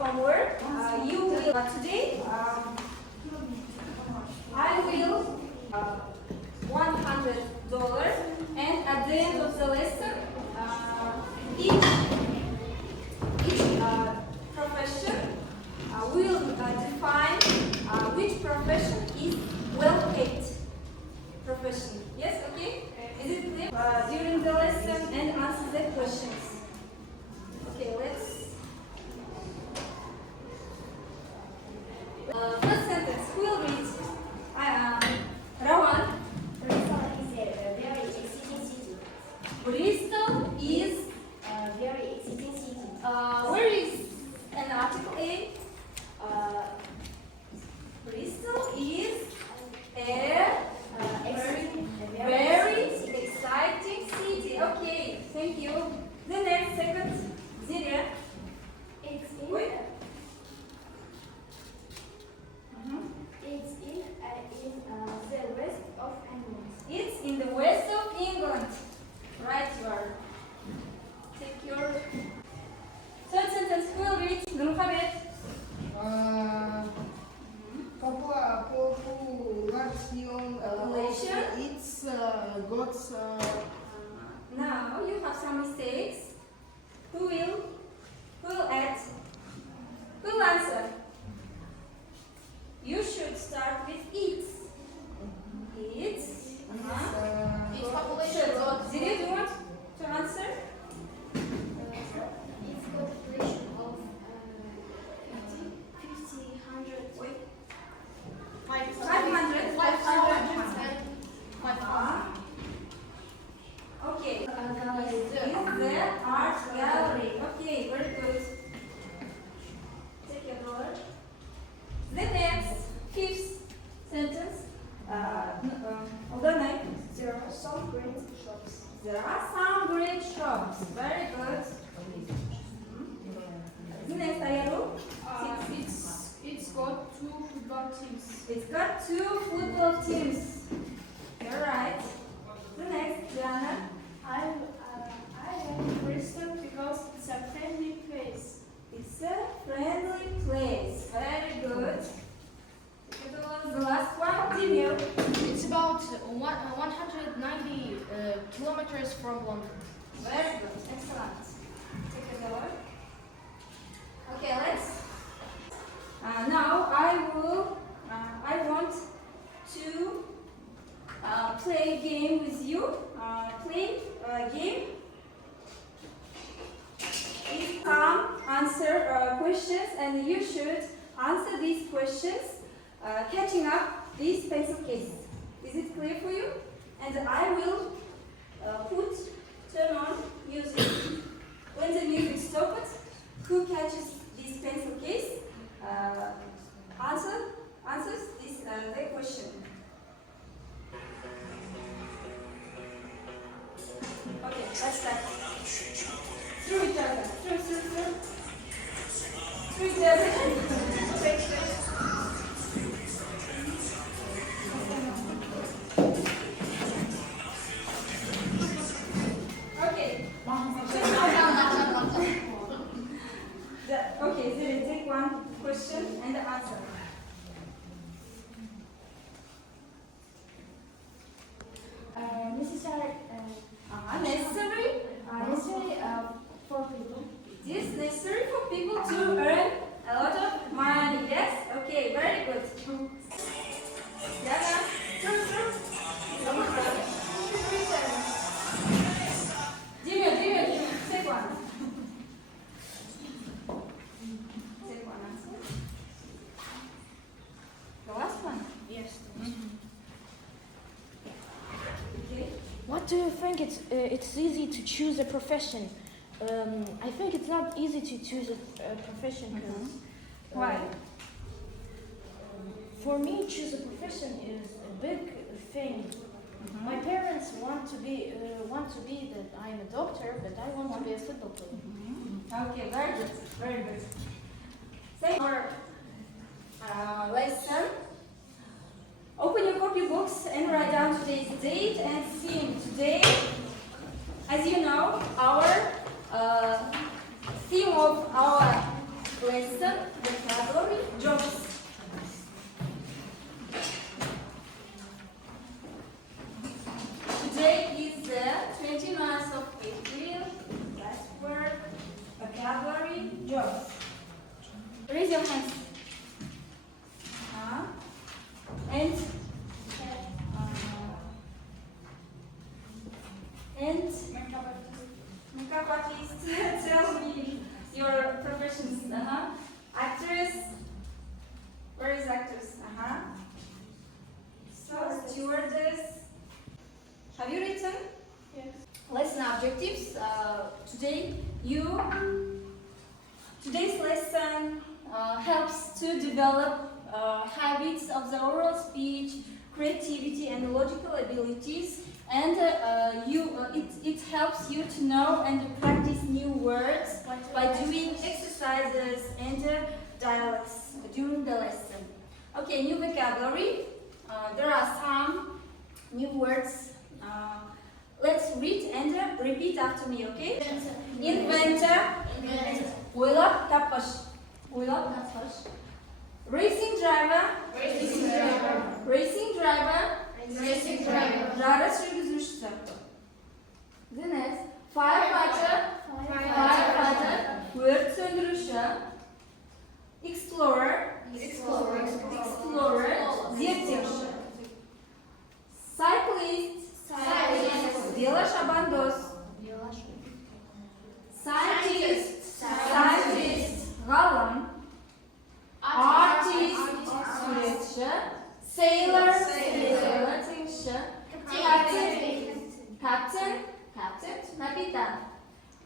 homework. You will today. I will $100, and at the end of the lesson, each profession will define which profession is well-paid profession. Yes, okay? Is it clear? During the lesson and answer the questions. Okay, let's. First sentence. Who will read? Rawan. Bristol is a very exciting city. Bristol is. Very exciting city. Where is an article A? Bristol is a very exciting city. Okay, thank you. The next second, Ziria. It's in Wait. it's in the west of England. It's in the west of England. Right, you are. Take your third sentence. Who will read? Nurmuhammad. Population. It's got. Now you have some mistakes. Who will add? Who will answer? You should start with it. It's. It's population. Ziria, do you want to answer? It's got population of 100. Wait. 500. 500. Okay. Is the art gallery. Okay, very good. Take your dollar. The next, fifth sentence. There are some great shops. There are some great shops. Very good. The next, Ayaru. It's got 2 football teams. It's got 2 football teams. You're right. The next, Diana. I like Bristol because it's a friendly place. It's a friendly place. Very good. The last one, Dimir. It's about 190 kilometers from London. Very good. Excellent. Take a dollar. Okay, let's. Now I want to play a game with you. Play a game. If some answer questions, and you should answer these questions, catching up these pencil cases. Is it clear for you? And I will turn on music. When the music stops, who catches this pencil case answers this the question. Okay, let's start. Through each other. Through each other. Okay. Okay, Ziri, take one question and the answer. Necessary Necessary? for people. It is necessary for people to earn a lot of money. Yes? Okay, very good. Diana, through. Dimir, take one. Take one answer. The last one? Yes. Okay. What do you think? It's easy to choose a profession. I think it's not easy to choose a profession because Why? for me, choose a profession is a big thing. My parents want to be that I am a doctor, but I want to be a football player. Okay, very good. Very good. Thank our lesson. Open your copybooks and write down today's date and theme. Today, as you know, our theme of our lesson vocabulary jobs. Today is the 29th of April. Last word vocabulary jobs. Raise your hands. And makeup artist, tell me your professions. Actress. Where is actress? So stewardess. Have you written? Yes. Lesson objectives. Today's lesson helps to develop habits of the oral speech, creativity, and logical abilities. And it helps you to know and practice new words by doing exercises and dialects during the lesson. Okay, new vocabulary. There are some new words. Let's read and repeat after me, okay? Inventor. Ойлап тапқыш. Racing driver. Racing driver. Жарыс жүргізушісі. The next. Firefighter. Өрт сөндіруші. Explorer. Зерттеуші. Cyclist. Велошабандоз. Scientist. Ғалым. Artist. Суретші. Sailor. Теңізші. Captain. Капитан.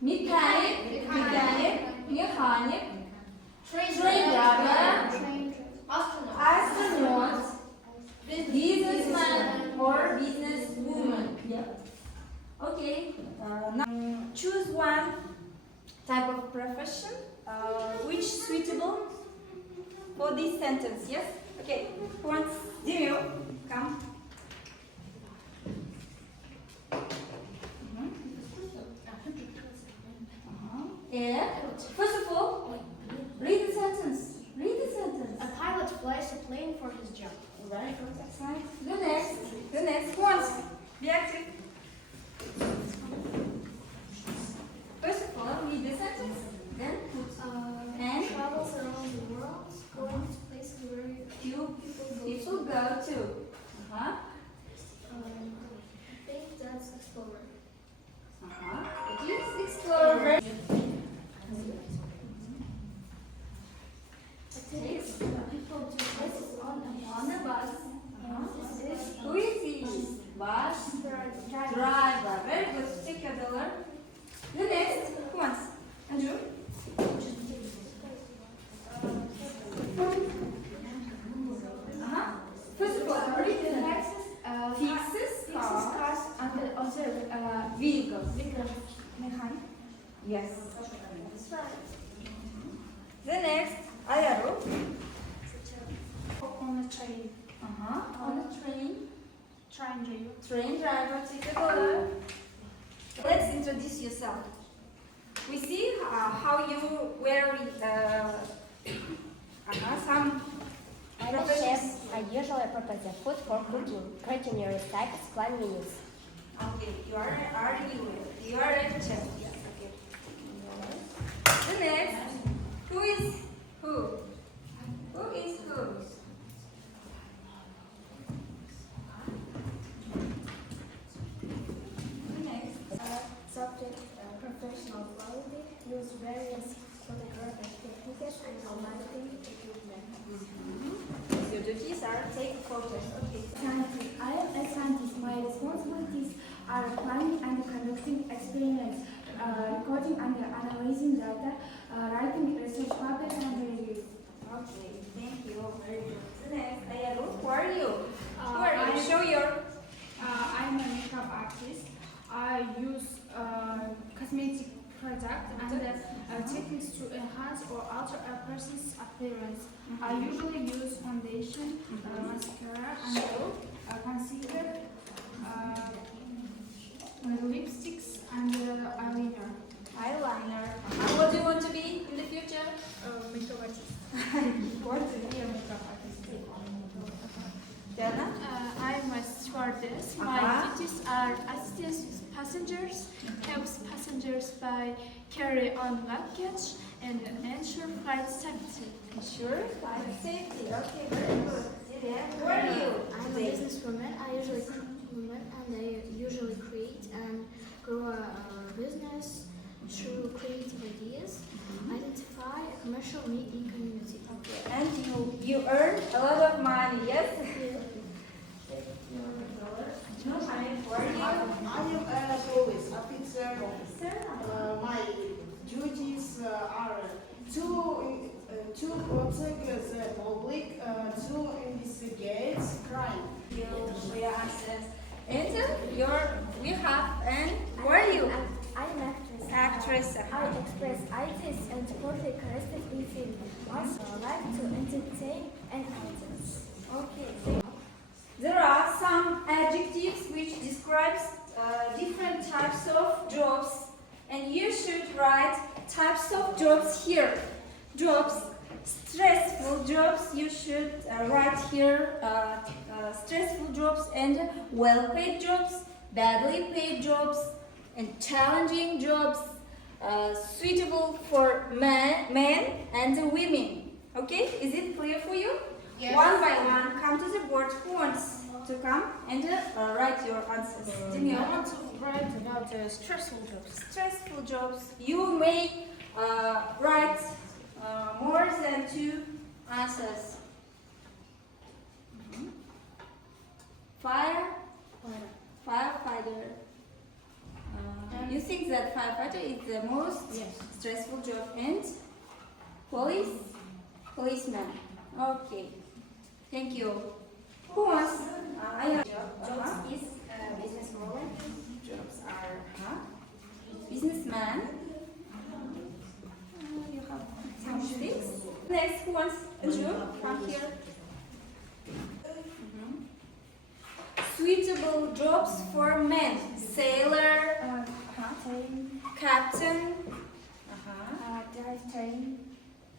Mechanic. Механик. Train driver. Astronaut. Businessman or businesswoman. Okay. Now choose one type of profession which is suitable for this sentence. Yes. Okay. Who wants? Demio, come. Yeah. First of all, read the sentence. A pilot flies a plane for his job. Right. Excellent. The next. Who wants? Be active. First of all, read the sentence. Then put and travels around the world, going to places where few people go to. I think that's explorer. It is explorer. Takes people to places on a bus. Who is he? Bus driver. Very good. Take your dollar. The next. Who wants? Andrew? First of all, read the text. Fixes cars and other vehicles. Mechanic. Yes. That's right. The next, aero. On a train. On a train. Train driver. Train driver. Take the dollar. Let's introduce yourself. We see how you wear some professions. I usually prepare the food for cooking, creating new recipes, plan menus. Okay, you are a chef. Yes, okay. The next, who is who? Who is who? The next, Subject professional quality, use various photographic techniques and lighting equipment. your duties are take photos. Okay. Scientist. I am a scientist. My responsibilities are planning and conducting experiments, recording and analyzing data, writing research papers and reviews. Okay, thank you. Very good. The next, Ayaru, who are you? Who are you? I- Show your. I'm a makeup artist. I use cosmetic products and techniques to enhance or alter a person's appearance. I usually use foundation, mascara, and concealer, lipsticks, and eyeliner. Eyeliner. What do you want to be in the future? Makeup carry on luggage and ensure flight safety. Ensure flight safety. Okay, very good. Who are you? I'm a businesswoman. I usually create and grow a business through creative ideas, identify a commercial need in community. Okay, and you earn a lot of money, yes? No money. Who are you? I am a police officer. My duties are to protect the public, to investigate crime. You for your answers. And we have and who are you? I am actress. Actress. I express ideas and portray characters in film. Also, I like to entertain and artists. Okay. There are some adjectives which describes different types of jobs, and you should write types of jobs here. Jobs, stressful jobs. You should write here stressful jobs and well-paid jobs, badly paid jobs, and challenging jobs, suitable for men and women. Okay, is it clear for you? Yes. One by one, come to the board. Who wants to come and write your answers? I want to write about stressful jobs. Stressful jobs. You may write more than 2 answers. Firefighter. You think that firefighter is the most stressful job, and policeman. Okay, thank you. Who wants? I have Jobs is businesswoman. jobs are businessman. You have some things. Next, who wants a job? Come here. Suitable jobs for men. Sailor, captain,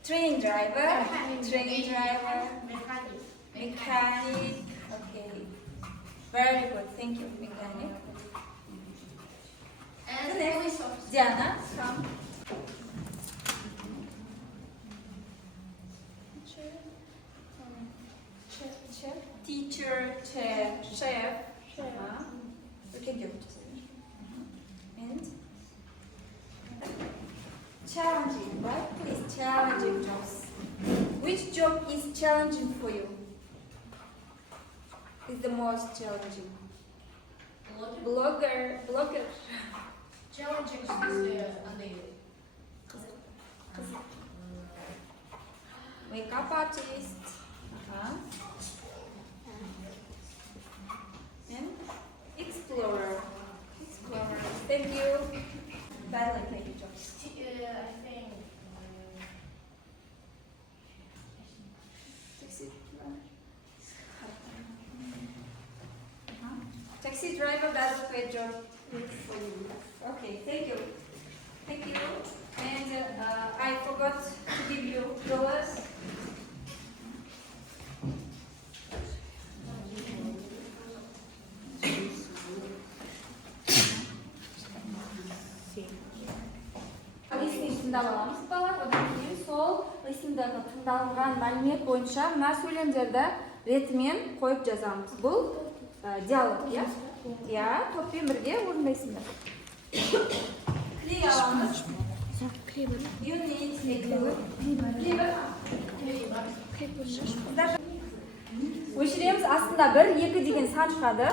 train driver, mechanic. Okay, very good. Thank you, mechanic. And next, Diana, come. Teacher, chef. We can do it. And challenging, right? Please, challenging jobs. Which job is challenging for you? Is the most challenging? Blogger. Challenging is Makeup artist. And explorer. Thank you. Badly paid jobs. I think Taxi driver, badly paid job. Okay, thank you. Thank you. And I forgot to give you dollars. Тыңдап аламыз балалар, одан кейін сол листиндағы тыңдалған мәлімет бойынша мына сөйлемдерді ретімен қойып жазамыз. Бұл диалог, иә? Иә, топпен бірге орындайсыңдар. Клей аламыз. You need өшіреміз, астында 1, 2 деген сан шығады.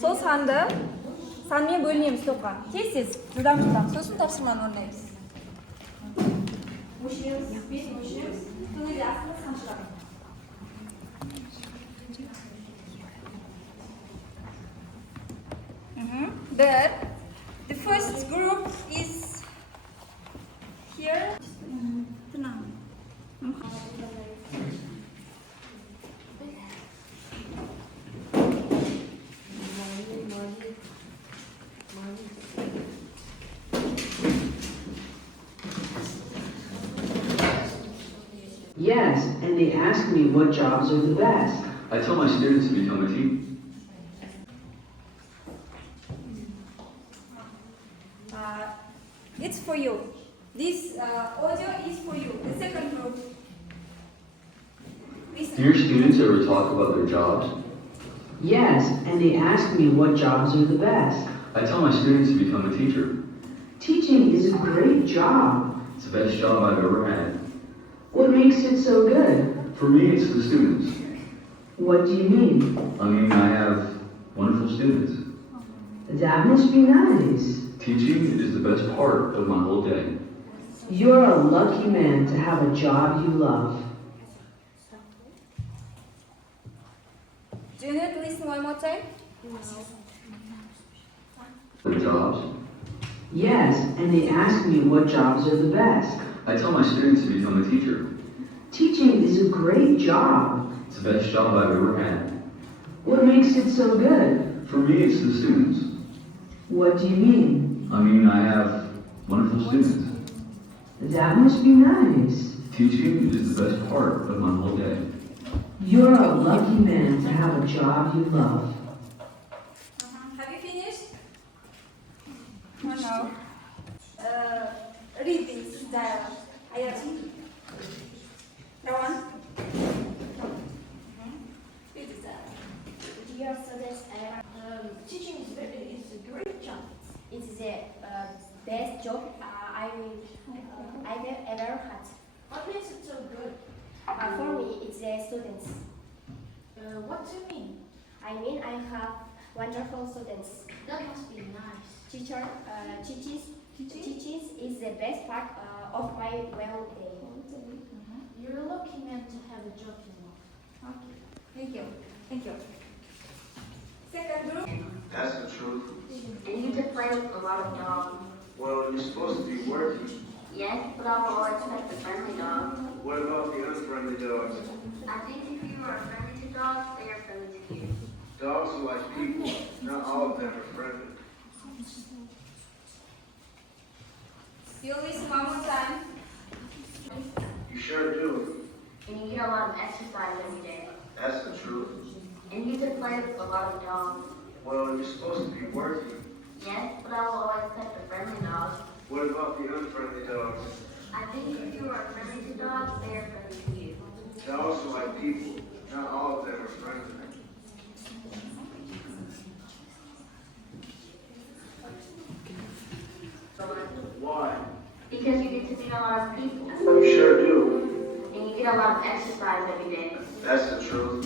Сол санмен бөлінеміз топқа. Тез, жылдам. Сосын тапсырманы орындаймыз. Өшіреміз. Төңірде астында сан шығады. The first group is here. Yes, and they ask me what jobs are the best. I tell my students to become a team. It's for you. This audio is for you. The second group. Listen. Do your students ever talk about their jobs? Yes, and they ask me what jobs are the best. I tell my students to become a teacher. Teaching is a great job. It's the best job I've ever had. What makes it so good? For me, it's the students. What do you mean? I mean, I have wonderful students. That must be nice. Teaching is the best part of my whole day. You're a lucky man to have a job you love. Do you need to listen one more time? The jobs? Yes, and they ask me what jobs are the best. I tell my students to become a teacher. Teaching is a great job. It's the best job I've ever had. What makes it so good? For me, it's the students. What do you mean? I mean, I have wonderful students. That must be nice. Teaching is the best part of my whole day. You're a lucky man to have a job you love. Have you finished? Oh, no. Read this dialogue. Ayati. Rawan. Read this dialogue. Dear students, Teaching is a great job. it's the best job I ever had. What makes it so good? For me, it's the students. What do you mean? I mean, I have wonderful students. That must be nice. Teacher teaches is the best part of my well-being. You're a lucky man to have a job you love. Okay. Thank you. Thank you. Second group. That's the truth. And you get to play with a lot of dogs. Well, you're supposed to be working. Yes, but I will always pet the friendly dog. What about the unfriendly dogs? I think if you are friendly to dogs, they are friendly to you. Dogs are like people. Not all of them are friendly. You listen one more time. You sure do. And you get a lot of exercise every day. That's the truth. And you get to play with a lot of dogs. Well, you're supposed to be working. Yes, but I will always pet the friendly dogs. What about the unfriendly dogs? I think if you are friendly to dogs, they are friendly to you. Dogs are like people. Not all of them are friendly. Why? Because you get to meet a lot of people. You sure do. And you get a lot of exercise every day. That's the truth.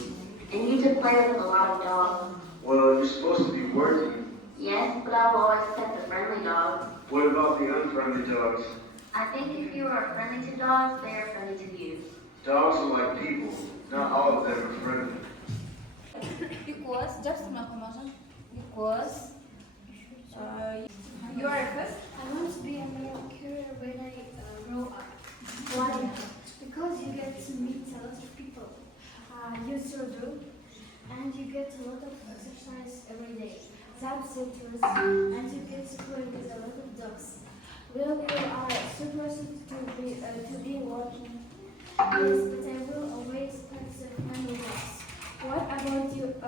And you get to play with a lot of dogs. Well, you're supposed to be working. Yes, but I will always pet the friendly dogs. What about the unfriendly dogs? I think if you are friendly to dogs, they are friendly to you. Dogs are like people. Not all of them are friendly. Because you are a first. I want to be a medical career when I grow up. Why? Because you get to meet a lot of people. You still do. And you get a lot of exercise every day. That's interesting. And you get to play with a lot of dogs. Well, you are supposed to be working. Yes, but I will always pet the friendly dogs. What about you, the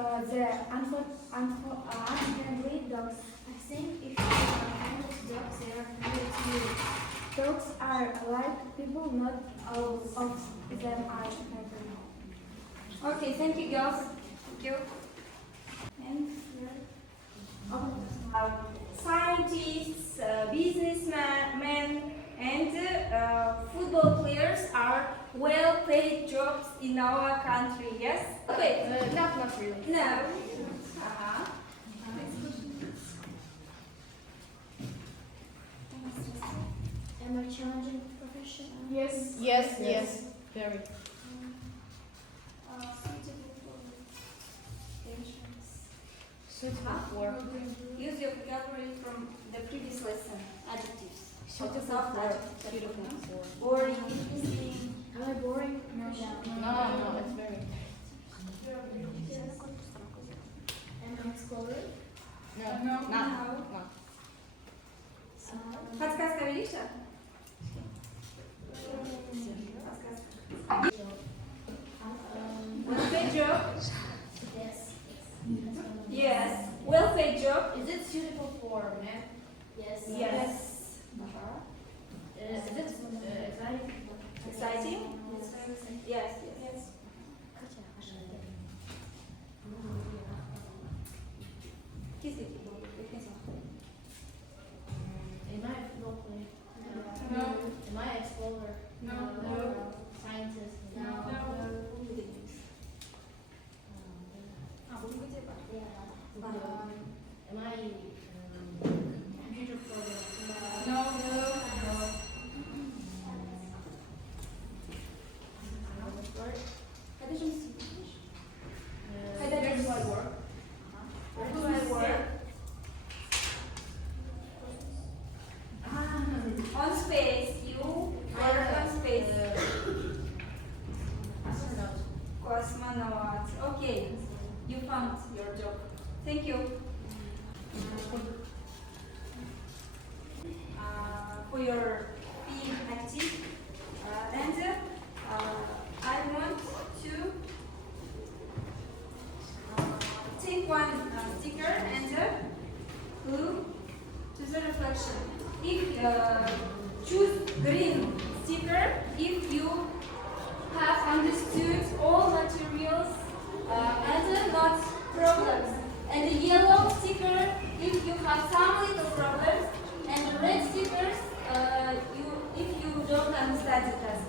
unfriendly dogs? I think if you are friendly to dogs, they are friendly to you. Dogs are like people, not all of them are friendly. Okay, thank you, girls. Thank you. And scientists, businessmen, and football players are well-paid jobs in our country. Yes. Wait. Not really. No. Am I challenging profession? Yes. Yes. Very. Suitable for. Use your vocabulary from the previous lesson. Adjectives. Suitable Soft for. adjectives. Suitable for. Boring, interesting. Am I boring? No. No, it's very. Am I explorer? No. Not. Подсказка видишь? Well-paid job. Yes. Well-paid job. Is it suitable for men? Yes. Yes. Is Okay, you found your job. Thank you. For your being active, and I want to take one sticker and glue to the reflection. If choose green sticker if you have understood all materials and not problems, and the yellow sticker if you have some little problems, and the red stickers if you don't understand the task.